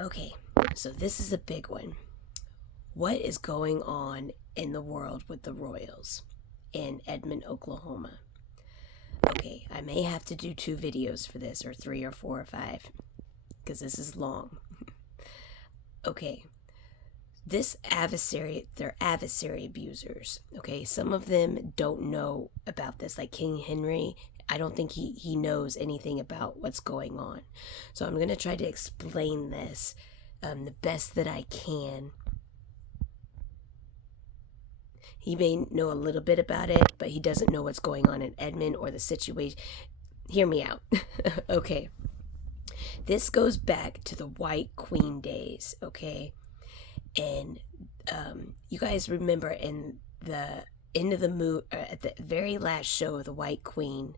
Okay, so this is a big one. What is going on in the world with the Royals in Edmond, Oklahoma? Okay, I may have to do 2 videos for this, or 3 or 4 or 5, because this is long. Okay, they're adversary abusers. Okay, some of them don't know about this, like King Henry. I don't think he knows anything about what's going on. So I'm going to try to explain this the best that I can. He may know a little bit about it, but he doesn't know what's going on in Edmond or the situation. Hear me out. Okay. This goes back to the White Queen days, okay? And you guys remember in the end of the movie, at the very last show of the White Queen,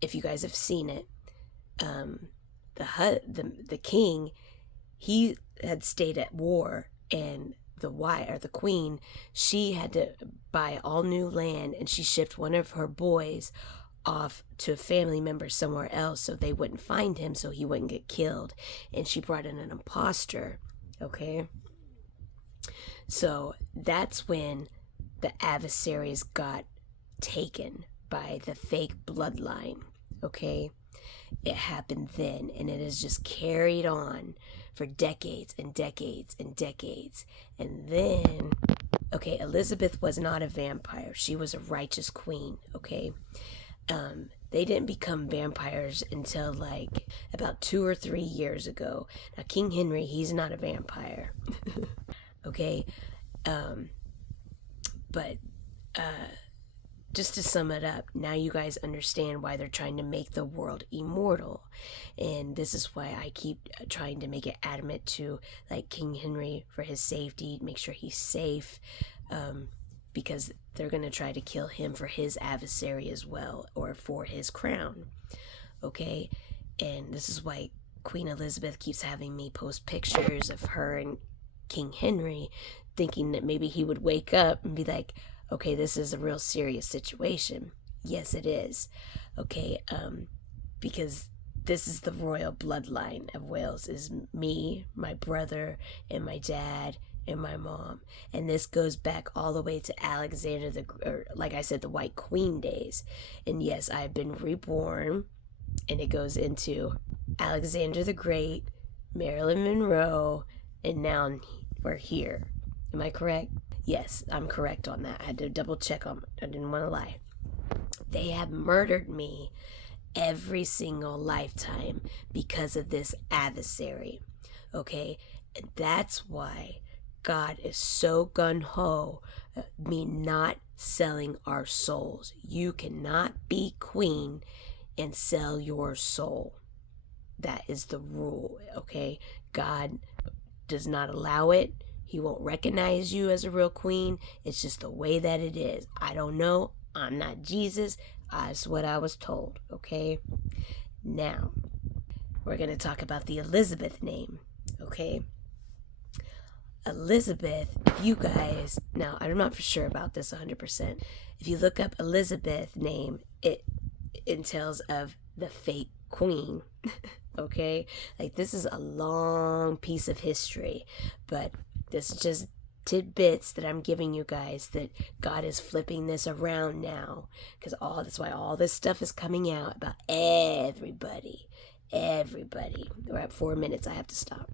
if you guys have seen it, the king, he had stayed at war, and the queen, she had to buy all new land, and she shipped one of her boys off to a family member somewhere else so they wouldn't find him, so he wouldn't get killed. And she brought in an imposter. Okay, so that's when the adversaries got taken by the fake bloodline. Okay, it happened then, and it has just carried on for decades and decades and decades. And then, okay, Elizabeth was not a vampire. She was a righteous queen, okay? They didn't become vampires until like about 2 or 3 years ago. Now, King Henry, he's not a vampire, okay? But just to sum it up, now you guys understand why they're trying to make the world immortal. And this is why I keep trying to make it adamant to, like, King Henry, for his safety, make sure he's safe, because they're going to try to kill him for his adversary as well, or for his crown. Okay? And this is why Queen Elizabeth keeps having me post pictures of her and King Henry, thinking that maybe he would wake up and be like, okay, this is a real serious situation. Yes, it is. Okay, because this is the royal bloodline of Wales, is me, my brother, and my dad, and my mom. And this goes back all the way to Alexander like I said, the White Queen days. And yes, I've been reborn, and it goes into Alexander the Great, Marilyn Monroe, and now we're here. Am I correct? Yes, I'm correct on that. I had to double check on it. I didn't want to lie. They have murdered me every single lifetime because of this adversary. Okay? And that's why God is so gun-ho, me not selling our souls. You cannot be queen and sell your soul. That is the rule, okay? God does not allow it. He won't recognize you as a real queen. It's just the way that it is. I don't know. I'm not Jesus. That's what I was told, okay? Now, we're going to talk about the Elizabeth name, okay? Elizabeth, you guys, now I'm not for sure about this 100%. If you look up Elizabeth name, it entails of the fake queen, okay? Like, this is a long piece of history, but this is just tidbits that I'm giving you guys, that God is flipping this around now, because that's why all this stuff is coming out about everybody. We're at 4 minutes. I have to stop.